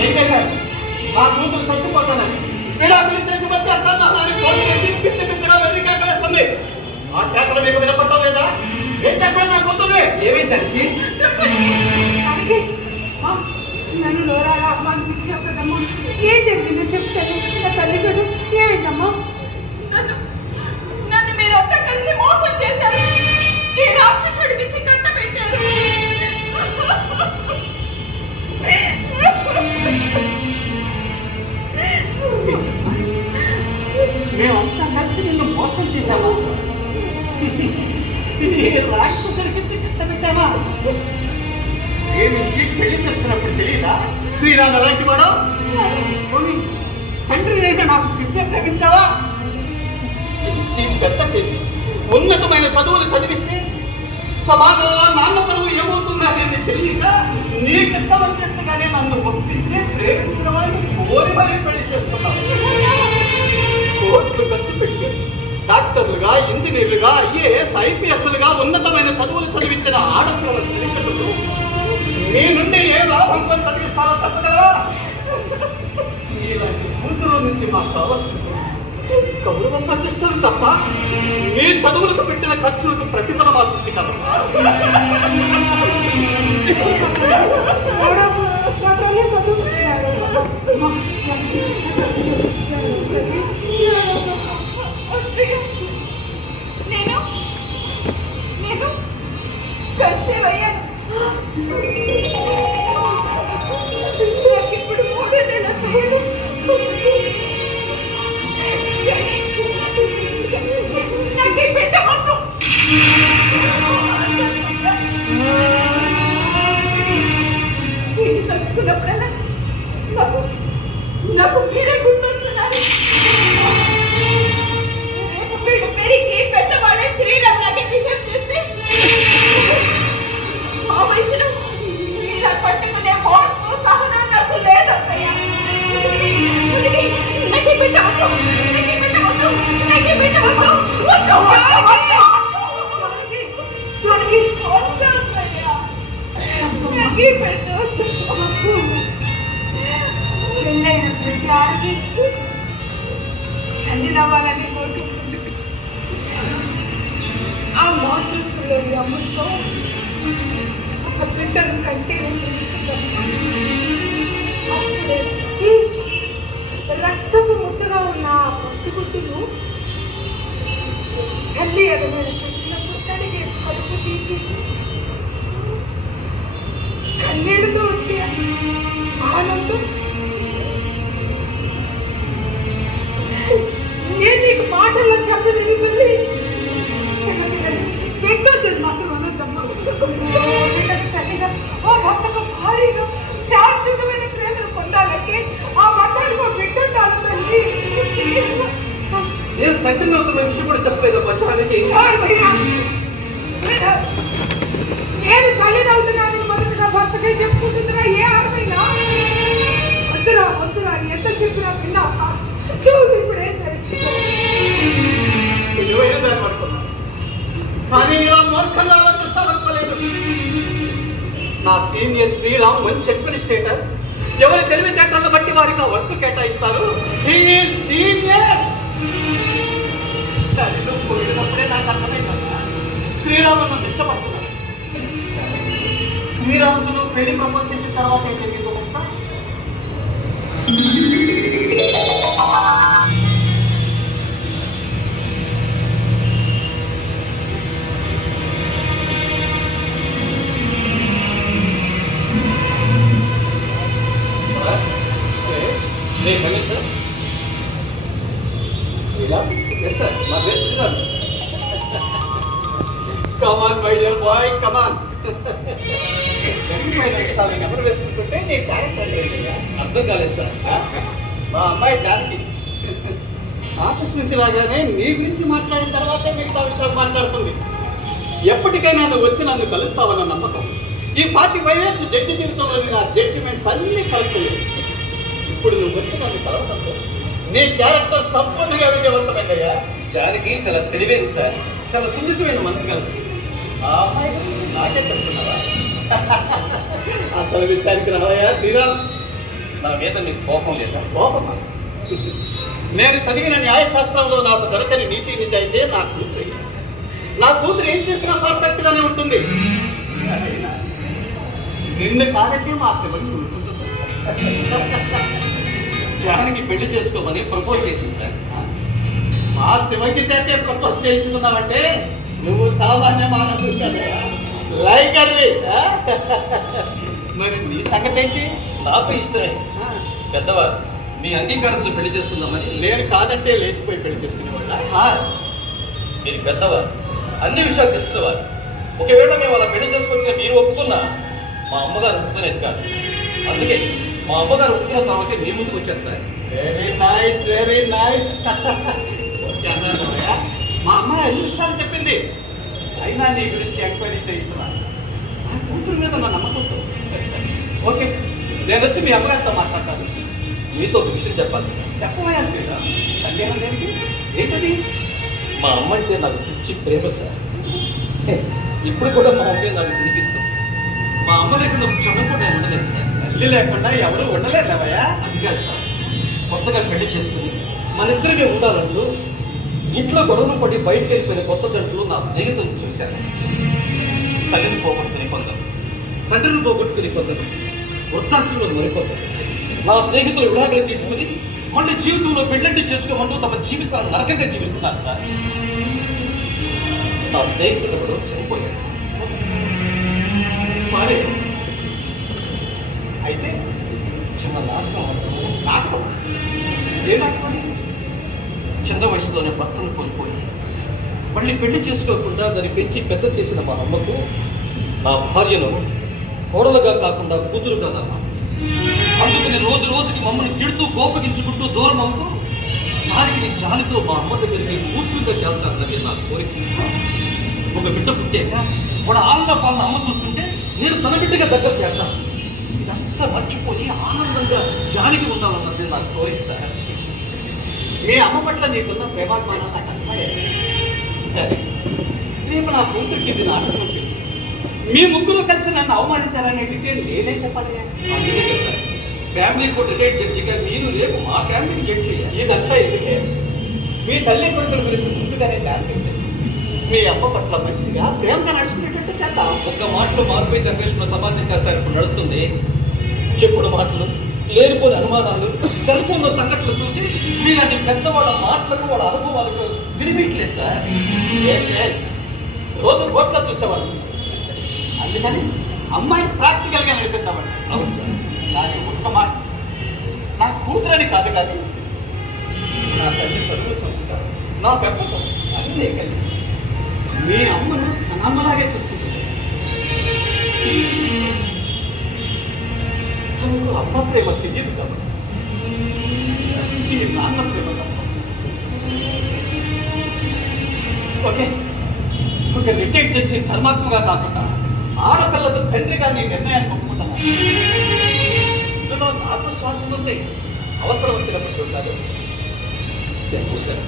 ఏం చేశారు? నా కూతురు చచ్చిపోతానని విడాకులు చేసి వచ్చేస్తాను పిచ్చి పిచ్చిగా వెళ్ళి కేకలేస్తుంది. ఆ కేకలు మీకు వినపడటం లేదా? ఏం చేశారు నా కూతుర్ని? ఏమేం జరిగి నన్ను లోరాగా అభిమానించావు కదమ్మా. ఏం జరిగిందో చెప్తాను. నా తల్లి కదా ఏమైందమ్మా? నన్ను మీరంతా కలిసి మోసం చేశారు. ఈ రాక్షసుడికి చికట్ట పెట్టారు. మేమంతా కలిసి నిన్ను మోసం చేశామా? ఈ రాక్షసుడికి చికిత్స పెట్టామా? ప్రేమించి పెళ్లి చేస్తున్నప్పుడు తెలియదా శ్రీరామ లాంటి వాడు? తండ్రి లేక నాకు చెప్పే ప్రేమించావా? ఇచ్చి పెద్ద చేసి ఉన్నతమైన చదువులు చదివిస్తే సమాజంలో నాన్న పరువు ఏమవుతుంది అనేది తెలియక నీకు ఇష్టం వచ్చినట్టుగానే నన్ను ఒప్పించి ప్రేమించిన వాడిని కోరి మరీ పెళ్లి చేస్తున్నావు. కోట్లు ఖర్చు పెట్టి డాక్టర్లుగా, ఇంజనీర్లుగా, ఐఏఎస్, ఐపీఎస్లుగా ఉన్నతమైన చదువులు చదివించిన ఆడపిల్లల తల్లిదండ్రులు మీ నుండి ఏ లాభం కొని చదివిస్తారో చెప్పగలరా? ఇలాంటి కూతురు నుంచి మాకు కావాల్సింది గౌరవ ప్రతిష్టలు తప్ప మీ చదువులకు పెట్టిన ఖర్చులకు ప్రతిఫలం ఆశించగలరు. నేను నేను నేను నేను నేను నేను నేను నేను నేను నేను నేను నేను నేను నేను నేను నేను నేను నేను నేను నేను నేను నేను నేను నేను నేను నేను నేను నేను నేను నేను నేను నేను నేను నేను నేను నేను నేను నేను నేను నేను నేను నేను నేను నాకు మీరే గుర్తొస్తున్నారు. వీడు పెరిగి పెద్దవాడే శ్రీరామ్ లాగే బిహేవ్ చేస్తే మా వయసులో ఇలా పట్టుకునే ఓర్పు సహనం నాకు లేదన్నయ్య. నాకు పెట్టవద్దు, నాకు పెట్టవద్దు, నాకు పెట్టవద్దు. పెళ్ళైన ప్రతిసారికి అన్ని నవ్వాలని కోరుకుంటుంది. ఆ మాతృత్వంలోని అమ్మతో ఒక బిడ్డను కంటే అప్పుడే రక్తపు ముద్దగా ఉన్న ఆ పసిగుడ్డును తల్లి ఎదమైన పుట్టడికి కలుపు తీసి కన్నీడుతో వచ్చే ఆనందం నేను నీకు మాటల్లో చెప్పలేదు తల్లి. పెట్టొద్దు మాటలు అనొద్దమ్మా. తల్లిగా ఓ భర్తకు భారీగా శాశ్వతమైన ప్రేమను పొందాలంటే ఆ భర్తకు బిడ్డుండాలి తల్లి. నేను తండ్రిని అవుతున్న విషయం కూడా చెప్పలేదు వచ్చానికి. నేను తల్లిని అవుతున్నాను మొదటిగా భర్తకే చెప్పుకుంటుందిరా ఏ ఆడమైనా. వద్దురా వద్దురా ఎంత చెప్పినా విన్నా చూడు ఇప్పుడు ఏం కానీ ఇలా మూర్ఖంగా ఆలోచిస్తామనుకోలేదు. నా సీనియర్ శ్రీరామ్ మంచి అడ్మినిస్ట్రేటర్. ఎవరి తెలివితేటలను బట్టి వారికి ఆ వర్క్ కేటాయిస్తారు. పోయినప్పుడే నాకు అర్థమైందా శ్రీరామ్ నన్ను ఇష్టపడుతున్నాను. శ్రీరామును పెళ్లి ప్రపోజ్ చేసిన తర్వాత ఏం జరిగిందో తెలుసా? కమాన్ మై డియర్ బాయ్ కమాన్. ఎవరు వేసుకుంటుంటే నీ క్యారెక్టర్ అర్థం కాలేదు సార్. మా అమ్మాయి జానకి ఆఫీస్ నుంచి రాగానే నీ గురించి మాట్లాడిన తర్వాతే మిగతా విషయాలు మాట్లాడుతుంది. ఎప్పటికైనా నువ్వు వచ్చి నన్ను కలుస్తావన్న నమ్మకం. ఈ 45 years జడ్జి జీవితంలో నా జడ్జిమెంట్స్ అన్ని కరెక్ట్ లేదు. ఇప్పుడు నువ్వు వచ్చి నన్ను కలవడంతో నీ క్యారెక్టర్ సంపూర్ణంగా విజయవంతమైందయ్యా. జానకి చాలా తెలివైంది సార్, చాలా సున్నితమైన మనసు కలదు. ఆ అమ్మాయి గురించి నాకే చెప్తున్నావా? అసలు విషయానికి రావయ్యా శ్రీరామ్. నా మీద మీకు కోపం లేదా? కోపమా? నేను చదివిన న్యాయశాస్త్రంలో నాకు దొరకని నీతి నిజాయితే నా కూతురు. నా కూతురు ఏం చేసినా పర్ఫెక్ట్ గానే ఉంటుంది. నిన్ను కాదంటే మా శివని ఊరుకుంటుంది. జానకి పెళ్లి చేసుకోమని ప్రపోజ్ చేసింది సార్. మా శివకి చేతే ప్రపోజ్ చేయించుకున్నావంటే నువ్వు సామాన్య మానవుడు కదా. లైకర్వి. మరి నీ సంగతి ఏంటి? నాకు ఇష్టమే. పెద్దవారు మీ అంగీకారంతో పెళ్లి చేసుకుందామని. నేను కాదంటే లేచిపోయి పెళ్లి చేసుకునేవాళ్ళ. సార్ మీరు పెద్దవారు, అన్ని విషయాలు తెలిసిన వారు. ఒకవేళ మేము అలా పెళ్లి చేసుకొచ్చిన మీరు ఒప్పుకున్నా మా అమ్మగారు ఒప్పుకునేది కాదు. అందుకే మా అమ్మగారు ఒప్పుకున్న తర్వాత మీ ముందుకు వచ్చాను sir. Very nice, very nice. మా అమ్మాయి అన్ని విషయాలు చెప్పింది. అయినా నీ గురించి ఎంక్వైరీ చేయించున్నా. నా కూతురు మీద నా నమ్మకం. ఓకే, నేను వచ్చి మీ అమ్మగారితో మాట్లాడతాను. మీతో ఒక విషయం చెప్పాలి సార్. చెప్పవయ్యా శ్రీరామ్. సందేహం ఏంటి? ఏంటది? మా అమ్మ అంటే నాకు పిచ్చి ప్రేమ సార్. ఇప్పుడు కూడా మా అమ్మే నాకు వినిపిస్తుంది. మా అమ్మ లేకుండా క్షణం కూడా నేను ఉండలేదు సార్. తల్లి లేకుండా ఎవరు ఉండలేవయ్యా. అది కాదు సార్, కొత్తగా పెళ్లి చేసుకుని మన ఇద్దరికే ఉండాలంటూ ఇంట్లో గొడవలు పడి బయటకు వెళ్ళిపోయిన కొత్త జంటలు నా స్నేహితులను చూశాను. తల్లిని పోగొట్టుకుని కొందరు, తండ్రిని పోగొట్టుకుని కొందరు, వృద్ధాశ్రంలో మరికొందరు నా స్నేహితులు విడాకులు తీసుకుని మళ్ళీ జీవితంలో పెళ్ళంటి చేసుకోమంటూ తమ జీవితాలను నరకంగా జీవిస్తున్నారు సార్. నా స్నేహితులు కూడా చనిపోయారు. సారీ. అయితే చిన్న నాటకం నాటకం. ఏ నాటకం? చిన్న వయసులోనే భర్తను కోల్పోయి మళ్ళీ పెళ్లి చేసుకోకుండా దాన్ని పెంచి పెద్ద చేసిన మా అమ్మకు నా భార్యను కోడలుగా కాకుండా కూతురుగా నా అందుకని రోజు రోజుకి మమ్మల్ని తిడుతూ కోపగించుకుంటూ దూరం అవుతూ దానికి జాలితో మా అమ్మ దగ్గరికి పూర్తిగా చేల్చాలన్నది నా కోరిక. ఒక బిడ్డ పుట్టాక వాడు ఆనంద పాలన అమ్మ చూస్తుంటే నేను తన బిడ్డగా దగ్గర చేస్తాను. ఇదంతా మర్చిపోయి ఆనందంగా జాలికి ఉండాలన్నది నా కోరిక సార్. మీ అమ్మ పట్ల నీకున్న ప్రేమాభిమానం నాకు అర్థమయ్యేది. రేపు నా కూతురికి ఇది నాటకం తెలుసు. మీ ముగ్గురు కలిసి నన్ను అవమానించాలనే డీటెయిల్ నేనే చెప్పాలి. అందుకే కదా సార్ ఫ్యామిలీ కోర్టు రిటైర్డ్ జడ్జిగా మీరు రేపు మా ఫ్యామిలీకి జడ్జి చేయాలి. ఇదంతా ఎందుకే? మీ తల్లి కొడుకుల గురించి ముందుగానే జాగ్రత్త. మీ అమ్మ పట్ల మంచిగా ప్రేమగా నడుచుకునేటట్టు చేద్దాం. ఒక్క మాటలో మారిపోయి జనరేషన్ సమాజం కాదు సార్ ఇప్పుడు నడుస్తుంది. చెప్పుడు మాటలు, లేనిపోని అనుమానాలు, సెల్ ఫోన్ లో సంఘటనలు చూసి మీలాంటి పెద్దవాళ్ళ మాటలకు వాళ్ళ అనుభవాలకు వినిపించలేదు సార్. రోజు కోర్టులో చూసేవాళ్ళు. అందుకని అమ్మాయిని ప్రాక్టికల్ గా నడిపిద్దామండి. అవును సార్. కానీ ఒక్క మాట, నా కూతురని కాదు కానీ నా తల్లి చదువు సంస్కారం, నా పెద్దతో అన్నీ కలిసి మీ అమ్మను తన అమ్మలాగే చూసుకుంటుంది. తనకు అమ్మ ప్రేమ తెలియదు కాబట్టి ఈ నాన్న ప్రేమ తప్ప. ఓకే, ఒక రిటైర్ చేసి ధర్మాత్మగా కాకుండా ఆడపిల్లతో తండ్రిగా నీ నిర్ణయాన్ని ఒప్పుకుంటున్నాను. ఇందులో నాకు స్వార్థం ఉంది. అవసరం వచ్చినప్పుడు చూడాలి. Thank you sir.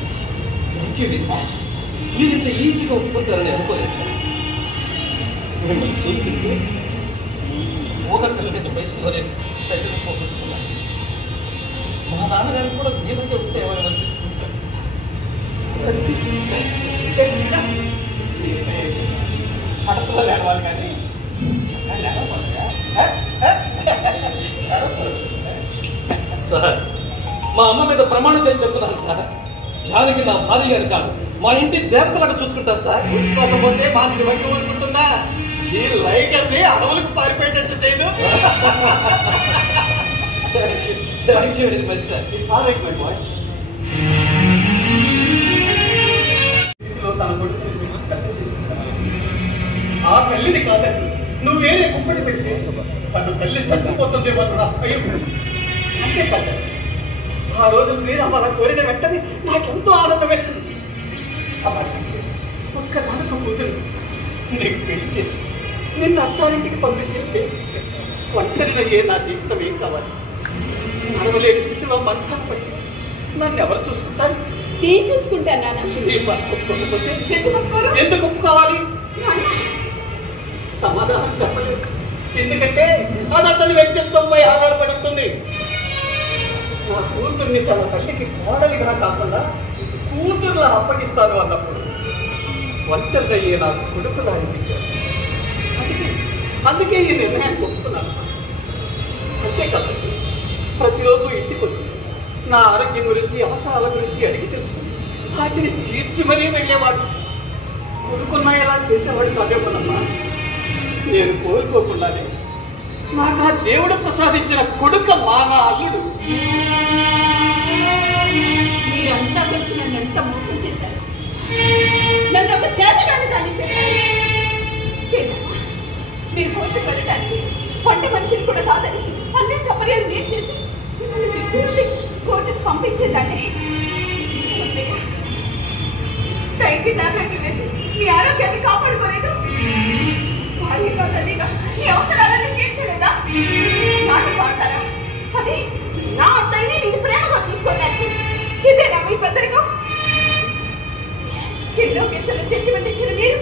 Thank you very much. మీరు ఇంత ఈజీగా ఒప్పుకుంటారని అనుకోలేదు సార్. మిమ్మల్ని చూస్తుంటే ఊహ కలిగిన వయసులోనే పోగొట్టుకున్నాను. మా నాన్నగారికి కూడా మీరంటే ఉంటే ఏమైనా అనిపిస్తుంది సార్. పడతలో లేవాలి కానీ సార్ మా అమ్మ మీద ప్రమాణం చేసి చెప్తున్నాను సార్. జానకి నా భార్య గారు కాదు, మా ఇంటి దేవతలాగా చూసుకుంటాను సార్. చూసుకోకపోతే మా శివకి అనుకుంటుందా? ఈ లైకర్ని అడవులకు పారిపోయేటట్టు చేయదు. Thank you very much sir. ఈసారి తన కొడుకుని పెద్ద చేసుకుంటాను. ఆ తల్లిని కాదండి నువ్వు వేరే కుప్పటి పెట్టి తన తల్లి చచ్చిపోతుంది వాళ్ళు భయం. అంతే కాదు, ఆ రోజు శ్రీరామ అలా కోరిన వెంటనే నాకెంతో ఆనందం వేసింది. అలాగే ఒక్క నానక కూతురు నీకు పెళ్లి చేసి నిన్ను అత్తారింటికి పంపించేస్తే ఒంటరినయ్యే నా జీవితం ఏం కావాలి? నడవలేని స్థితిలో మనసాన్ని పట్టి నన్ను ఎవరు చూసుకుంటారు? నేను చూసుకుంటాను నాన్న. నీ పని ఒప్పుకోకపోతే ఎందుకు ఒప్పుకోరు? ఎందుకు ఒప్పుకోవాలి? సమాధానం చెప్పలేదు. ఎందుకంటే అది అతని వ్యక్తిత్వంపై ఆధారపడి ఉంటుంది. నా కూతుర్ని తన తల్లికి కోడలిగా కాకుండా కూతుర్లా అప్పగిస్తాను అన్నప్పుడు ఒంటరిగా నా కొడుకులా అనిపించారు. అందుకే ఈ నిర్ణయాన్ని ఒప్పుతున్నాను. అంతేకాదు, ప్రతిరోజు ఇంటికి వచ్చి నా ఆరోగ్యం గురించి అవసరాల గురించి అడిగి తెలుసుకుని వాటిని తీర్చి మరీ వెళ్ళేవాడు. కొడుకున్నా ఎలా చేసేవాడు కాదేమోనమ్మా. నేను కోరుకోకుండానే నాకు ఆ దేవుడు ప్రసాదించిన కొడుకమ్మా నా అల్లుడు. మీరంతా కలిసి నన్ను ఎంత మోసం చేశారు. నన్ను ఒక చేతగాని దాన్ని చేశారు. మీరు కోర్టు వెళ్ళడానికి వంట మనుషులు కూడా కాదని అన్ని సౌకర్యాలు నేను చేసి కోర్టుకు పంపించేదాన్ని. టైంకి టాబ్లెట్లు వేసి మీ ఆరోగ్యాన్ని కాపాడుకోలేదు. భార్యగా తల్లిగా మీ అవసరాలను తీర్చలేదా? నాటు పాడతారా? అది నా అత్తయ్యని నేను ప్రేమగా చూసుకోవడానికి ఇదేనా మీ పెద్దరికం? ఎన్నో కేసులు జడ్జిమెంట్ ఇచ్చిన మీరు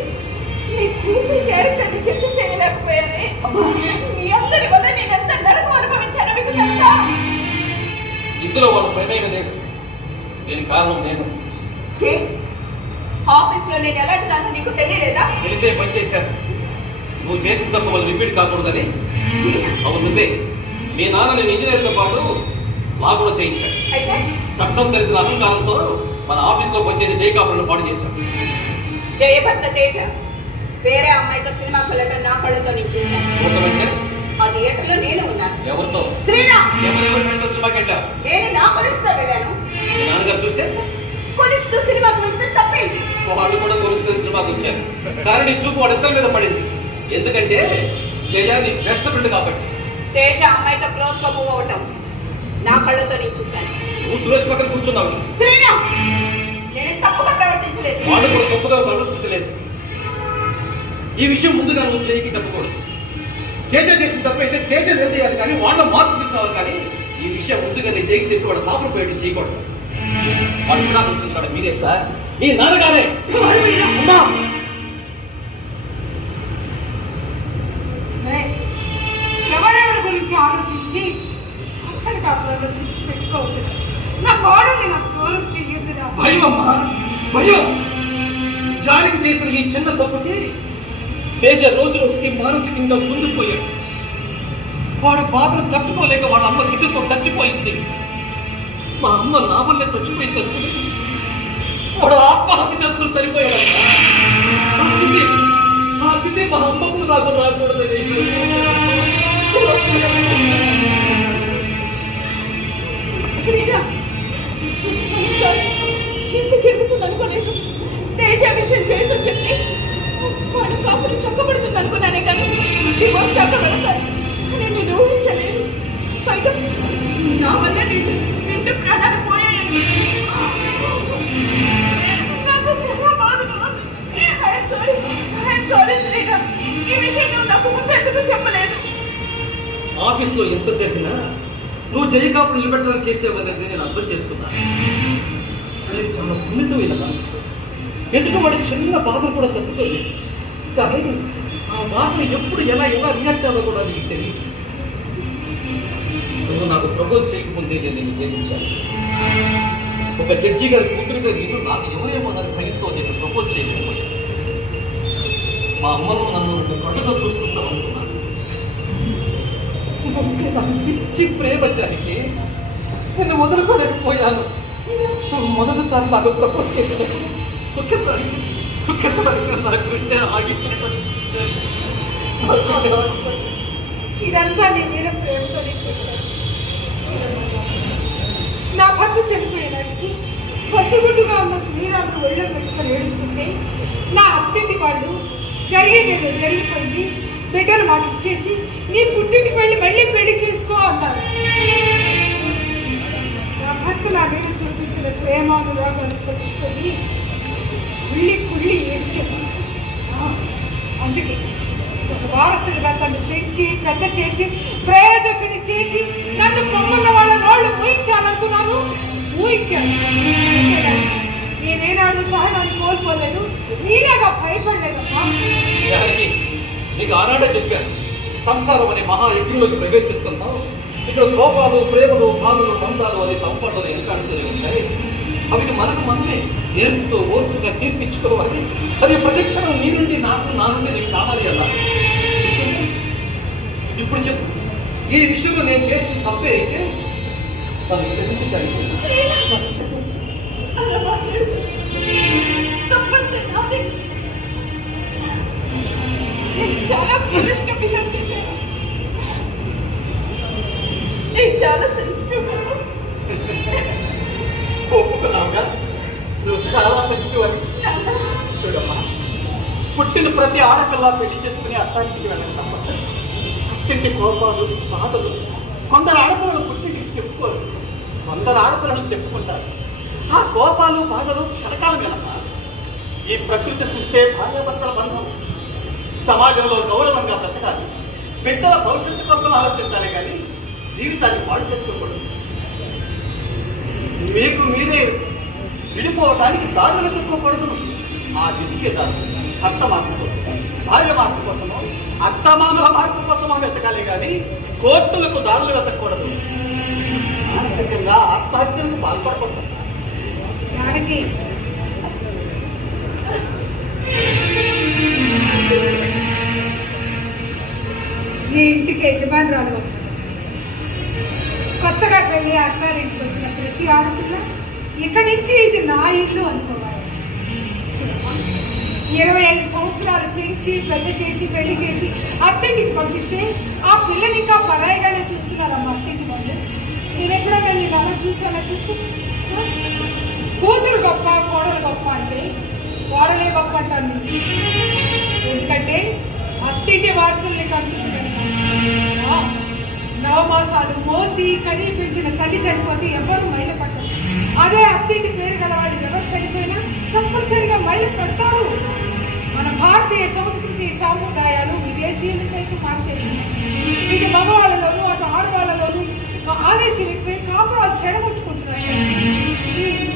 మీ కూతురి క్యారెక్టర్ని చర్చ చేయలేకపోయారే. మీ అందరి వల్ల నేను ఎంత నరకం అనుభవించానో మీకు తెలుసా? ఇందులో వాళ్ళ ప్రమేయం లేదు. దీనికి కారణం నేను. ఆఫీస్ లో నేను ఎలాంటి దాన్ని నీకు తెలియలేదా? తెలిసే పని చేశాను. నువ్వు చేసిన తప్ప మళ్ళీ రిపీట్ కాకూడదని. అవును నువ్వే. మీ నాన్న నేను ఇంజనీర్తో పాటు లా కూడా చేయించాడు. అయితే చట్టం తెలిసిన అహంకారంతో మన ఆఫీస్లో పనిచేసే జయకాపులను పాడు చేశాడు. జయభర్త తేజ వేరే అమ్మాయితో సినిమాకి వెళ్ళడం నా కళ్ళతో నేను చూశాను. చూడమంటే ఆ థియేటర్లో నేను ఉన్నాను. ఎవరితో? శ్రీరామ్. ఎవరెవరి ఫ్రెండ్స్తో సినిమాకి వెళ్ళావు? నేను నా కొలిస్తో వెళ్ళాను. మీ నాన్నగారు చూస్తే కొలిస్తో సినిమాకి వెళ్తే తప్పేంటి? వాళ్ళు కూడా కొలుసుకొని సినిమాకి వచ్చారు. కానీ నీ చూపు వాడిద్దరి మీద పడింది. ఎందుకంటే జయ నీ బెస్ట్ ఫ్రెండ్ కాబట్టి. తేజ అమ్మాయితో క్లోజ్ గా మూవ్ అవటం నా కళ్ళతో నేను చూశాను. నువ్వు సురేష్ పక్కన కూర్చున్నావు. శ్రీరామ్, నేను తప్పుగా ప్రవర్తించలేదు. వాళ్ళు కూడా తప్పుగా ప్రవర్తించలేదు. ఈ విషయం ముందుగా నువ్వు చేయికి చెప్పకూడదు. తేజ చేసిన తప్పైతే తేజ నిర్ణయాలు కానీ వాళ్ళ మార్పు తీసుకోవాలి. కానీ ఈ విషయం ముందుగా నేను చేయికి చెప్పి వాడు పాపం పోయేట్టు చేయకూడదు. వాడు కూడా వచ్చింది మీరే సార్, మీ నాన్నగారే. అమ్మా ఎవరెవరి గురించి ఆలోచించి అసలు కాపురాల్లో చిచ్చి పెట్టుకోవద్దు. నా కోడల్ని నాకు దూరం చెయ్యొద్దురా. భయం అమ్మా, భయం. జాలికి చేసిన ఈ చిన్న తప్పుకి తేజ రోజు రోజుకి మానసికంగా ముందుకుపోయాడు. వాడు బాధను తట్టుకోలేక వాళ్ళ అమ్మ గిద్దతో చచ్చిపోయింది. మా అమ్మ నా వల్లే చచ్చిపోయింది అనుకుని వాడు ఆత్మహత్య చేసుకుని చనిపోయాడు. ఆ స్థితి మా అమ్మకు నాకు రాకూడదని ఇంత జరుగుతుంది అనుకోలేదు. తేజ విషయం చేస్తూ చెప్పి వాడు కాపురం చక్కబడుతుంది అనుకున్నానే కానీ డివోర్స్ దాకా వెళతాను అని నేను ఊహించలేదు. పైగా నా వల్ల రెండు ప్రాణాలు పోయాయండి. నాకు చాలా బాధగా ఉంది. I'm sorry Shriram. ఈ విషయం నువ్వు నాకు ముందు ఎందుకు చెప్పలేదు? ఆఫీస్లో ఎంత జరిగినా నువ్వు జయకాపులు నిలబెట్టడానికి చేసేవనేది నేను అర్థం చేసుకున్నాను. అది చాలా సున్నితమైన మనసు. ఎందుకు వాడి చిన్న బాధలు కూడా తట్టుకోలేదు. కానీ ఆ బాధను ఎప్పుడు ఎలా రియాక్ట్ అవ్వాలో కూడా నీకు తెలియదు. నువ్వు నాకు ప్రపోజ్ చేయకముందే నేను ప్రేమించాను. ఒక జడ్జి గారి కూతురుగా నేను నాకు ఎవరేమో దాని భయంతో నేను ప్రపోజ్ చేయలేకపోయాను. మా అమ్మను నన్ను రెండు కళ్ళతో చూసుకుంటాం అనుకున్నాను. పిచ్చి ప్రేమచానికి నేను వదులుకోలేకపోయాను. మొదటిసారి నాకు ప్రపోజ్ చేసినప్పుడు ఒక్కసారి నా గుండె ఆగిపోయాను. ఇదంతా నీ మీద ప్రేమతోనే చేశాను. నా భర్త చనిపోయేనాటికి పసిగుడ్డుగా ఉన్న శ్రీరాముడు ఒళ్ళో పెట్టుకొని ఏడుస్తుంటే నా అత్తింటి వాళ్ళు జరిగేదేదో జరిగిపోయింది, బిడ్డలు మాకు ఇచ్చేసి నీ పుట్టింటికి వెళ్ళి మళ్ళీ పెళ్లి చేసుకో అన్నారు. నా భర్త నా మీద చూపించిన ప్రేమానురాగాలు తెలుసుకొని కుళ్ళి ఏడ్చాను. అందుకే ఒక వారసుడిగా తను పెంచి పెద్ద చేసి ప్రయోజకుని చేసి నన్ను పొమ్మన్న వాళ్ళ నోళ్ళు ఊహించాలనుకున్నాను. ఊహించాను. నేనేనాడు సహనాన్ని కోల్పోలేదు, నీలాగా భయపడలేదమ్మా. నీకు ఆనాడే చెప్పాను, సంసారం అనే మహా యజ్ఞంలోకి ప్రవేశిస్తున్నావు. ఇక్కడ కోపాలు, ప్రేమలు, బాధలు, బంధాలు అనే సంపదలు ఎన్నికడుతూనే ఉంటాయి. అవి మనకు మనమే నేర్పుతో ఓర్పుగా తీర్పించుకోవాలి. అది ప్రతిక్షణం నీ నుండి నాకు, నా నుండి నీకు కావాలి అన్నారు. ఇప్పుడు చెప్పు, ఈ విషయంలో నేను చేసిన తప్పే అయితే తను క్షమించాలి. నేను చాలా ఫూలిష్గా బిహేవ్ చేశాను. నేను చాలా సెన్సిటివ్. ఒప్పుకున్నావుగా నువ్వు చాలా సెన్సిటివ్ అని. చూడమ్మా, పుట్టిన ప్రతి ఆడపిల్ల పెళ్లి చేసుకుని అత్తానికి వెళ్ళడం తప్పదు. పుట్టింటి కోపాలు, బాధలు కొందరు ఆడపిల్లలు పుట్టింటికి చెప్పుకోరు, కొందరు ఆడపిల్లలు చెప్పుకుంటారు. ఆ కోపాలు, బాధలు క్షణకాలం కదమ్మా. ఈ ప్రకృతి సృష్టి భార్యాభర్తల బంధం. సమాజంలో గౌరవంగా బ్రతకాలి, బిడ్డల భవిష్యత్తు కోసం ఆలోచించాలి, కానీ జీవితాన్ని పాడు చేసుకోకూడదు. మీకు మీరే విడిపోవడానికి దారులు వెతుక్కోకూడదు. ఆ విధికే దారులు భర్త మార్పు కోసం, భార్య మార్పు కోసమో, అత్తమామల మార్పు కోసమో వెతకాలి, కానీ కోర్టులకు దారులు వెతకూడదు. మానసికంగా ఆత్మహత్యలకు పాల్పడకూడదు. దానికి ఈ ఇంటికి యజమానురాలు, కొత్తగా పెళ్లి అత్తారింటికి వచ్చిన ప్రతి ఆడపిల్ల ఇక నుంచి ఇది నా ఇల్లు అనుకోవాలి. 25 సంవత్సరాలు పెంచి పెద్ద చేసి పెళ్లి చేసి అత్తింటికి పంపిస్తే ఆ పిల్లని ఇంకా పరాయిగానే చూస్తున్నారమ్మా అత్తింటి వాళ్ళు. నేను ఎప్పుడైనా నేను అలా చూసానా చెప్పు? కూతురు గొప్ప, కోడలు గొప్ప అంటే కోడలే గొప్ప అంటాను నేను. ఎందుకంటే అత్తింటి వారసుల్ని కంటుంది కనుక. నవమాసాలు మోసి కనీ పెంచిన తల్లి చనిపోతే ఎవరు మైల పడతారు. అదే అత్తింటి పేరు గలవాడు ఎవరు చనిపోయినా తప్పనిసరిగా మైల పడతారు. మన భారతీయ సంస్కృతి సాంప్రదాయాలు విదేశీయులు సైతం మార్చేస్తున్నాయి. ఇటు మగవాళ్ళలోనూ అటు ఆడవాళ్ళలోనూ ఆవేశం ఎక్కువై కాపురాలు చెడగొట్టుకుంటున్నాయి.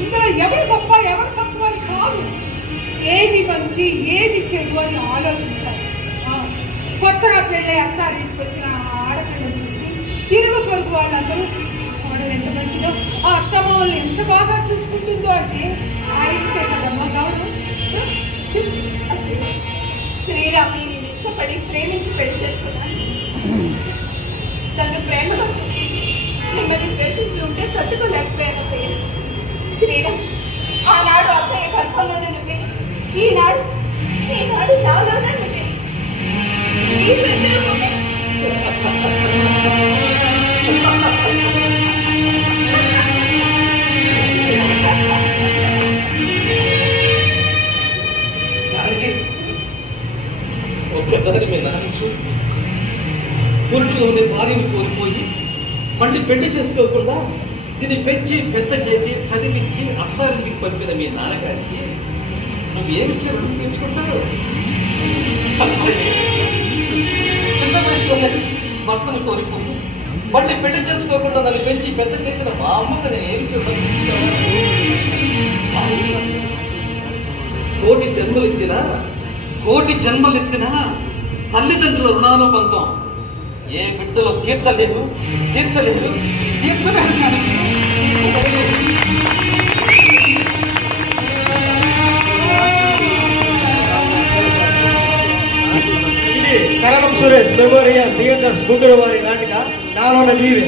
ఇందులో ఎవరు గొప్ప ఎవరు తక్కువ అని కాదు, ఏది మంచి ఏది చెడు అని ఆలోచించాలి. కొత్తగా పెళ్ళై అత్తారింటికి వచ్చిన ఆడపిల్లని చూసి ఇరుగు పొరుగు వాళ్ళందరూ కోడలు ఎంత మంచిదో, ఆ అత్తమ్మల్ని ఎంత బాగా చూసుకుంటుందో అంటే ఆ ఇంటికే కదమ్మా గౌరవం. శ్రీరాముని నేను ఇష్టపడి ప్రేమించి పెళ్లి చేసుకున్నాను. తను ప్రేమగా మిమ్మల్ని ద్వేషించి ఉంటే తట్టుకోలేకపోయాను. శ్రీరామ్, ఆనాడు అత్తయ్య గర్భంలోనే నువ్వే, ఈనాడు నాలోనే నువ్వే. ఒక్కసారి మీ నాన్న పురుటిలోనే భార్యను కోల్పోయి మళ్ళీ పెళ్లి చేసుకోకుండా ఇది పెంచి పెద్ద చేసి చదివించి అత్తారింటికి పంపిన మీ నాన్నగారికి నువ్వేమిచ్చి రుణం తీర్చుకుంటావు? చిన్న వయసులోనే భర్తను కోల్పోయి మళ్ళీ పెళ్లి చేసుకోకుండా నన్ను పెంచి పెద్ద చేసిన మా అమ్మకు నేను ఏమి చూడాలి? కోటి జన్మలెత్తినా తల్లిదండ్రుల రుణానుబంధం ఏ బిడ్డలో తీర్చలేరు. కరణం సురేష్ మెమోరియల్ థియేటర్స్ గుంటూరు వారి నాటిక నాలోన నీవే.